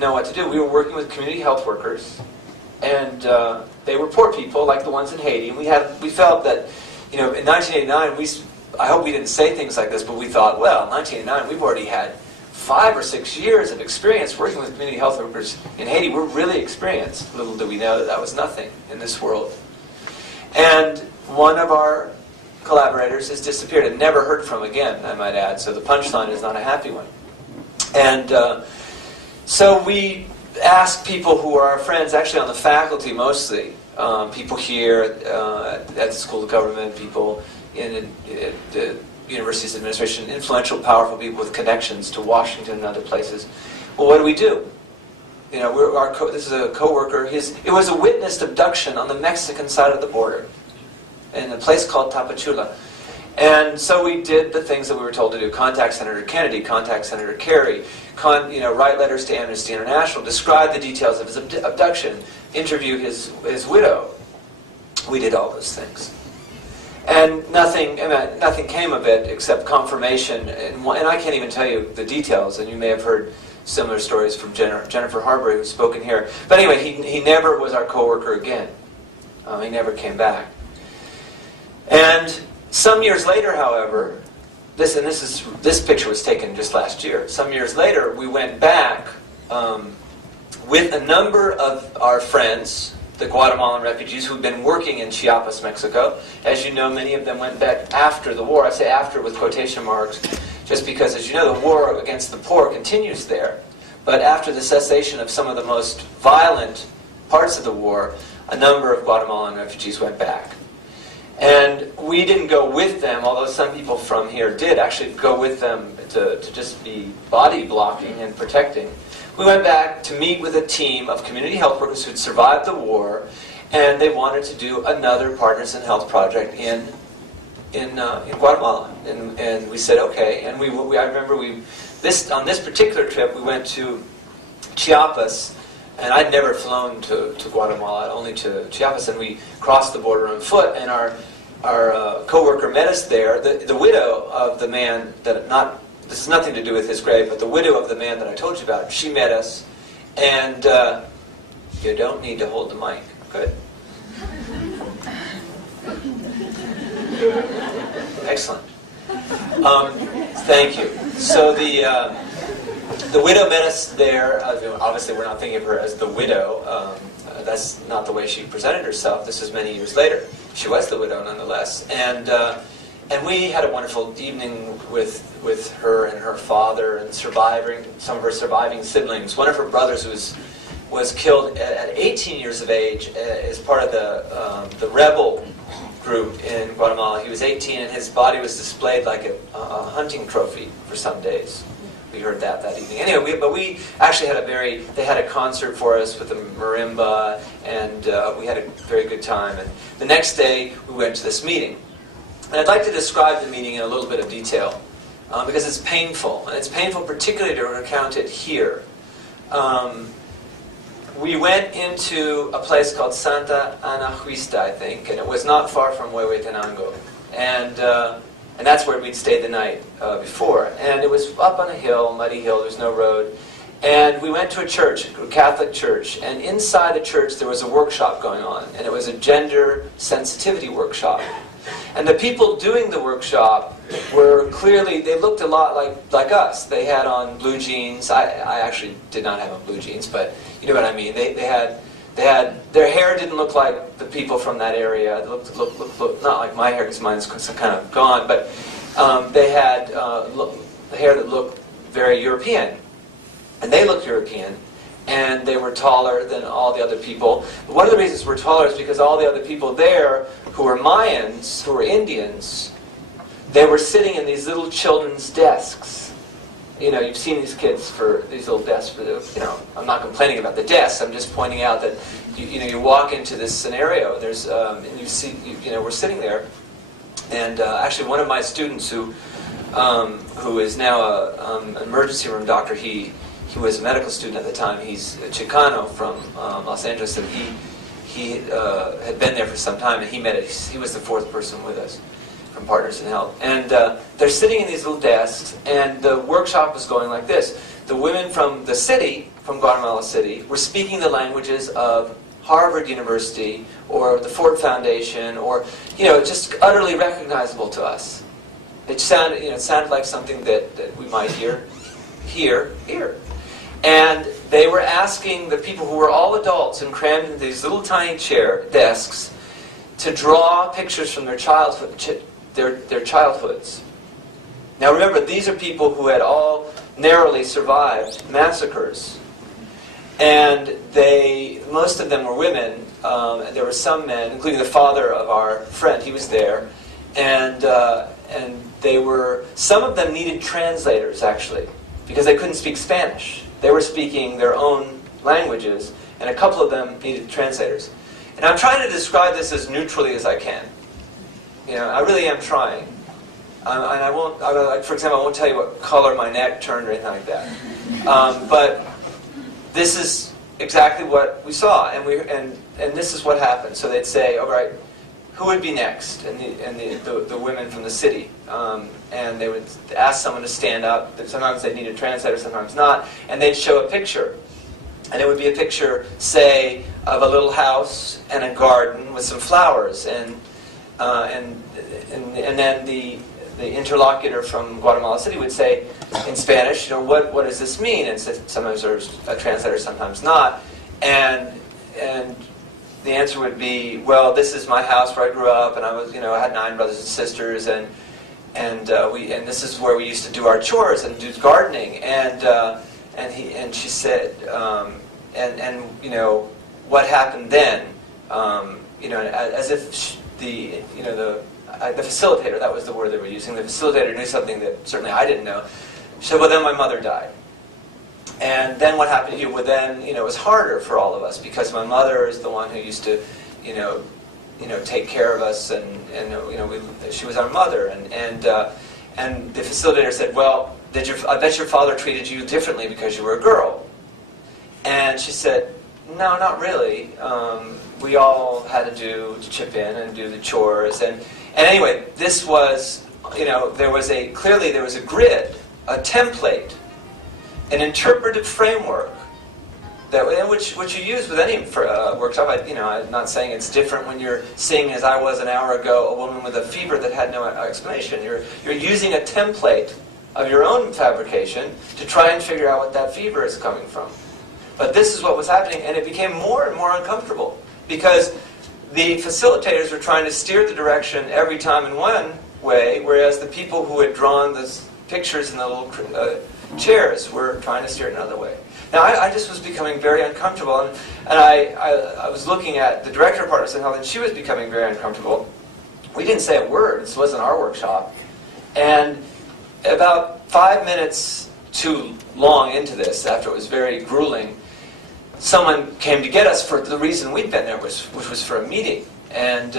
know what to do. We were working with community health workers, and they were poor people like the ones in Haiti. And we felt that, in 1989, I hope we didn't say things like this, but we thought, well, in 1989, we've already had 5 or 6 years of experience working with community health workers in Haiti. We're really experienced. Little did we know that was nothing in this world. And one of our collaborators has disappeared and never heard from again, I might add. So the punchline is not a happy one. And so we asked people who are our friends, actually on the faculty mostly, people here at the School of Government, people in the university's administration, influential, powerful people with connections to Washington and other places. Well, what do we do? This is a co-worker. It was a witnessed abduction on the Mexican side of the border in a place called Tapachula. And so we did the things that we were told to do. Contact Senator Kennedy, contact Senator Kerry, write letters to Amnesty International, describe the details of his abduction, interview his widow. We did all those things. And nothing came of it except confirmation. And I can't even tell you the details, and you may have heard similar stories from Jennifer Harbury, who's spoken here. But anyway, he never was our co-worker again. He never came back. And some years later, however, this picture was taken just last year. Some years later, we went back with a number of our friends, the Guatemalan refugees who'd been working in Chiapas, Mexico. As you know, many of them went back after the war. I say after with quotation marks, just because, as you know, the war against the poor continues there. But after the cessation of some of the most violent parts of the war, a number of Guatemalan refugees went back. And we didn't go with them, although some people from here did actually go with them to just be body blocking and protecting. We went back to meet with a team of community health workers who'd survived the war, and they wanted to do another Partners in Health project in Guatemala. And we said, okay. And I remember on this particular trip, we went to Chiapas, and I'd never flown to Guatemala, only to Chiapas, and we crossed the border on foot, and our co-worker met us there. The widow of the man this has nothing to do with his grave, but the widow of the man that I told you about, she met us, and you don't need to hold the mic. Good. Excellent. Thank you. So the widow met us there. Obviously, we're not thinking of her as the widow. That's not the way she presented herself. This was many years later. She was the widow, nonetheless. And we had a wonderful evening with her and her father and some of her surviving siblings. One of her brothers was killed at 18 years of age as part of the rebel group in Guatemala. He was 18, and his body was displayed like a hunting trophy for some days. We heard that evening. Anyway, but we actually had they had a concert for us with a marimba, and we had a very good time. And the next day, we went to this meeting. And I'd like to describe the meeting in a little bit of detail, because it's painful. And it's painful particularly to recount it here. We went into a place called Santa Ana Huista, I think, and it was not far from Huehuetenango. And that's where we'd stayed the night before. And it was up on a hill, muddy hill, there's no road. And we went to a church, a Catholic church, and inside the church there was a workshop going on, and it was a gender sensitivity workshop. And the people doing the workshop were clearly, they looked a lot like us. They had on blue jeans. I actually did not have on blue jeans, but you know what I mean. They had their hair didn't look like the people from that area. It looked not like my hair, because mine's kind of gone, but they had hair that looked very European. And they looked European, and they were taller than all the other people. But one of the reasons we're taller is because all the other people there, who were Mayans, who were Indians, they were sitting in these little children's desks. You know, you've seen these kids for these little desks. I'm not complaining about the desks. I'm just pointing out that you walk into this scenario. There's and you see, we're sitting there, and actually one of my students who is now an emergency room doctor. He was a medical student at the time. He's a Chicano from Los Angeles, and he had been there for some time, and he was the fourth person with us from Partners in Health. And they're sitting in these little desks, and the workshop was going like this. The women from the city, from Guatemala City were speaking the languages of Harvard University or the Ford Foundation, or just utterly recognizable to us. It sounded like something that we might hear here. And they were asking the people who were all adults and crammed into these little tiny desks to draw pictures from their childhoods. Now remember, these are people who had all narrowly survived massacres. And most of them were women. There were some men, including the father of our friend. He was there. And some of them needed translators, actually, because they couldn't speak Spanish. They were speaking their own languages, and a couple of them needed translators. And I'm trying to describe this as neutrally as I can. I really am trying. And I won't, for example, I won't tell you what color my neck turned or anything like that. But this is exactly what we saw, and this is what happened. So they'd say, all right, who would be next? And the women from the city. And they would ask someone to stand up. Sometimes they'd need a translator, sometimes not. And they'd show a picture. And it would be a picture, say, of a little house and a garden with some flowers. And then the interlocutor from Guatemala City would say, in Spanish, what does this mean? And sometimes there's a translator, sometimes not. And the answer would be, well, this is my house where I grew up, and I had 9 brothers and sisters, and this is where we used to do our chores and do gardening. And she said, what happened then? As if the facilitator, that was the word they were using. The facilitator knew something that certainly I didn't know. She said, well, then my mother died. And then what happened here? Well, then, it was harder for all of us, because my mother is the one who used to, take care of us, and she was our mother. And the facilitator said, well, I bet your father treated you differently because you were a girl. And she said, no, not really. We all had to chip in and do the chores. And anyway, this was, there was a grid, a template, an interpretive framework which you use with any workshop. I'm not saying it's different when you're seeing, as I was an hour ago, a woman with a fever that had no explanation. You're using a template of your own fabrication to try and figure out what that fever is coming from. But this is what was happening, and it became more and more uncomfortable, because the facilitators were trying to steer the direction every time in one way, whereas the people who had drawn the pictures in the little chairs were trying to steer it another way. Now, I just was becoming very uncomfortable, and I was looking at the director of Partners in Health, and she was becoming very uncomfortable. We didn't say a word. This wasn't our workshop. And about 5 minutes too long into this, after it was very grueling, someone came to get us for the reason we'd been there, which was for a meeting, and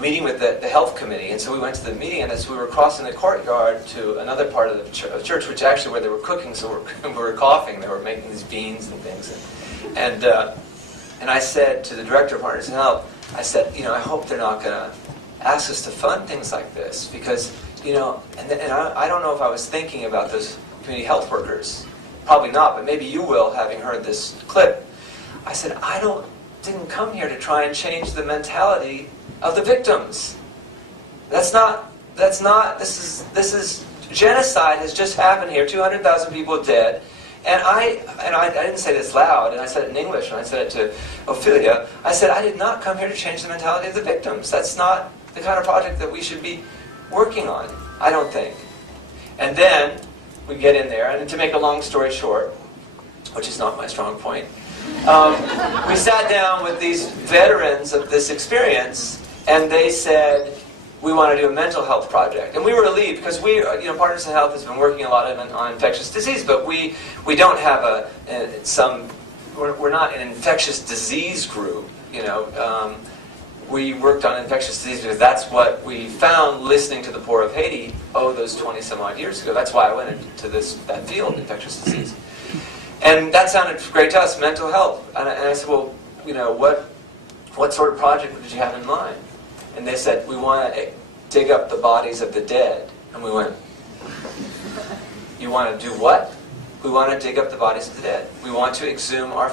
meeting with the health committee. And so we went to the meeting, and as we were crossing the courtyard to another part of the church, which actually where they were cooking, so we were coughing. They were making these beans and things, and I said to the director of Partners in Health, I said, I hope they're not going to ask us to fund things like this, because I don't know if I was thinking about those community health workers. Probably not, but maybe you will, having heard this clip. I said, didn't come here to try and change the mentality of the victims. This is genocide has just happened here, 200,000 people dead. And I didn't say this loud, and I said it in English, and I said it to Ophelia. I said, I did not come here to change the mentality of the victims. That's not the kind of project that we should be working on, I don't think. And then we get in there, and to make a long story short, which is not my strong point, we sat down with these veterans of this experience, and they said, we want to do a mental health project. And we were relieved, because Partners in Health has been working a lot on infectious disease, but we don't have we're not an infectious disease group, We worked on infectious disease because that's what we found listening to the poor of Haiti, those 20 some odd years ago. That's why I went into that field, infectious disease. And that sounded great to us, mental health. And I said, well, what sort of project did you have in mind? And they said, we want to dig up the bodies of the dead. And we went, you want to do what? We want to dig up the bodies of the dead. We want to exhume our